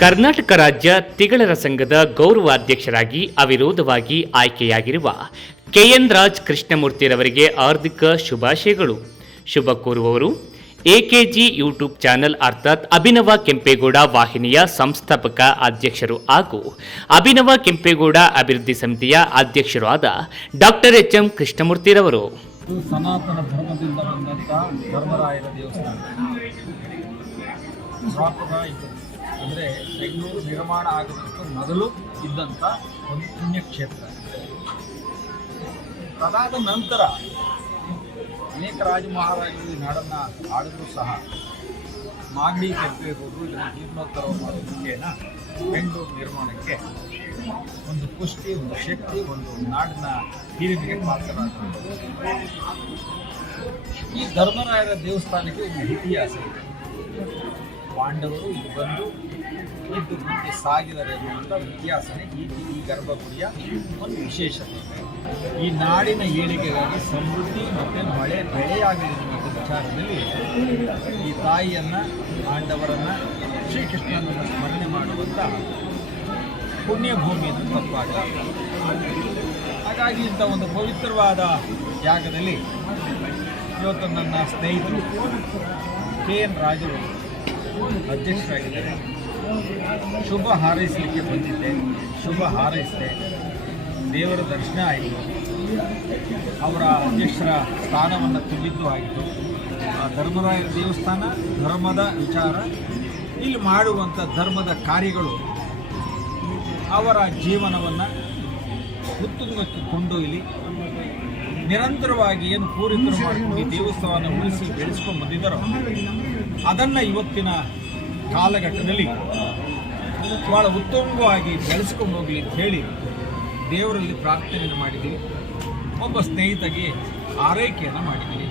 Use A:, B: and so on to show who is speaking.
A: ಕರ್ನಾಟಕ ರಾಜ್ಯ ತಿಗಳರ ಸಂಘದ ಗೌರವಾಧ್ಯಕ್ಷರಾಗಿ ಅವಿರೋಧವಾಗಿ ಆಯ್ಕೆಯಾಗಿರುವ ಕೆಎನ್ ರಾಜ್ ಕೃಷ್ಣಮೂರ್ತಿರವರಿಗೆ ಹಾರ್ದಿಕ ಶುಭಾಶಯಗಳು. ಶುಭ ಕೋರುವವರು ಎಕೆಜಿ ಯೂಟ್ಯೂಬ್ ಚಾನೆಲ್ ಅರ್ಥಾತ್ ಅಭಿನವ ಕೆಂಪೇಗೌಡ ವಾಹಿನಿಯ ಸಂಸ್ಥಾಪಕ ಅಧ್ಯಕ್ಷರು ಹಾಗೂ ಅಭಿನವ ಕೆಂಪೇಗೌಡ ಅಭಿವೃದ್ಧಿ ಸಮಿತಿಯ ಅಧ್ಯಕ್ಷರು ಆದ ಡಾಕ್ಟರ್ ಎಚ್ ಎಂ ಕೃಷ್ಣಮೂರ್ತಿರವರು
B: ರವರು ಸನಾತನ ಧರ್ಮದಿಂದ ಧರ್ಮರಾಯರ ದೇವಸ್ಥಾನ. ಬೆಂಗಳೂರು ನಿರ್ಮಾಣ ಮೊದಲು ಒಂದು ಪುಣ್ಯಕ್ಷೇತ್ರ. ಅದಾದ ನಂತರ ಅನೇಕ ರಾಜ ಮಹಾರಾಜರು ಈ ನಾಡನ್ನು ಆಡಿದ್ರು ಸಹ. ಮಾಗಡಿ ಕೆಂಪೇಗೌಡರು ಇದನ್ನು ಜೀರ್ಣೋತ್ತರ ಮಾಡೋ ಮುಖೇನ ಬೆಂಗಳೂರು ನಿರ್ಮಾಣಕ್ಕೆ ಒಂದು ಪುಷ್ಟಿ, ಒಂದು ಶಕ್ತಿ, ಒಂದು ನಾಡಿನ ಹಿರಿಮೆಗೆ ಮಾತ್ರ ಈ ಧರ್ಮರಾಯರ ದೇವಸ್ಥಾನಕ್ಕೆ ಇತಿಹಾಸ ಇದೆ. ಪಾಂಡವರು ಇಲ್ಲಿ ಬಂದು ಇದ್ದು ಮುಂದೆ ಸಾಗಿದರೆ ಅನ್ನುವಂಥ ಇತಿಹಾಸನೇ ಈ ಈ ಗರ್ಭಗುಡಿಯ ಒಂದು ವಿಶೇಷತೆ. ಈ ನಾಡಿನ ಏಳಿಗೆಗಾಗಿ ಸಮೃದ್ಧಿ ಮತ್ತು ಮಳೆ ಬೆಳೆಯಾಗಲಿ ಅನ್ನುವಂಥ ವಿಚಾರದಲ್ಲಿ ಈ ತಾಯಿಯನ್ನು, ಪಾಂಡವರನ್ನು ಶ್ರೀಕೃಷ್ಣನನ್ನು ಸ್ಮರಣೆ ಮಾಡುವಂಥ ಪುಣ್ಯಭೂಮಿ ಅಂತ ತಪ್ಪಾಗ ಹಾಗಾಗಿ ಇಂಥ ಒಂದು ಪವಿತ್ರವಾದ ಜಾಗದಲ್ಲಿ ಇವತ್ತು ನನ್ನ ಸ್ನೇಹಿತರು ಕೆ ಎನ್ ರಾಜರು ಅಧ್ಯಕ್ಷರಾಗಿದ್ದಾರೆ. ಶುಭ ಹಾರೈಸಲಿಕ್ಕೆ ಬಂದಿದ್ದೆ. ಶುಭ ಹಾರೈಸಿದೆ. ದೇವರ ದರ್ಶನ ಆಯಿತು. ಅವರ ಅಧ್ಯಕ್ಷರ ಸ್ಥಾನವನ್ನು ತುಂಬಿದ್ದು ಆಯಿತು. ಆ ಧರ್ಮರಾಯರ ದೇವಸ್ಥಾನ, ಧರ್ಮದ ವಿಚಾರ, ಇಲ್ಲಿ ಮಾಡುವಂಥ ಧರ್ಮದ ಕಾರ್ಯಗಳು ಅವರ ಜೀವನವನ್ನು ಉತ್ತುಂಗಕ್ಕೆ ಕೊಂಡೊಯ್ಲಿ ನಿರಂತರವಾಗಿ ಏನು ಪೂರಿತರು ಮಾಡಿಕೊಂಡು ದೇವಸ್ಥಾನ ಉಳಿಸಿ ಬೆಳೆಸ್ಕೊಂಡು ಬಂದಿದ್ದಾರೋ, ಅದನ್ನು ಇವತ್ತಿನ ಕಾಲಘಟ್ಟದಲ್ಲಿ ಭಾಳ ಉತ್ತಮವಾಗಿ ಬೆಳೆಸ್ಕೊಂಡು ಹೋಗಲಿ ಅಂತ ಹೇಳಿ ದೇವರಲ್ಲಿ ಪ್ರಾರ್ಥನೆಯನ್ನು ಮಾಡಿದ್ದೀವಿ. ಒಬ್ಬ ಸ್ನೇಹಿತಗೆ ಆರೈಕೆಯನ್ನು ಮಾಡಿದ್ದೀವಿ.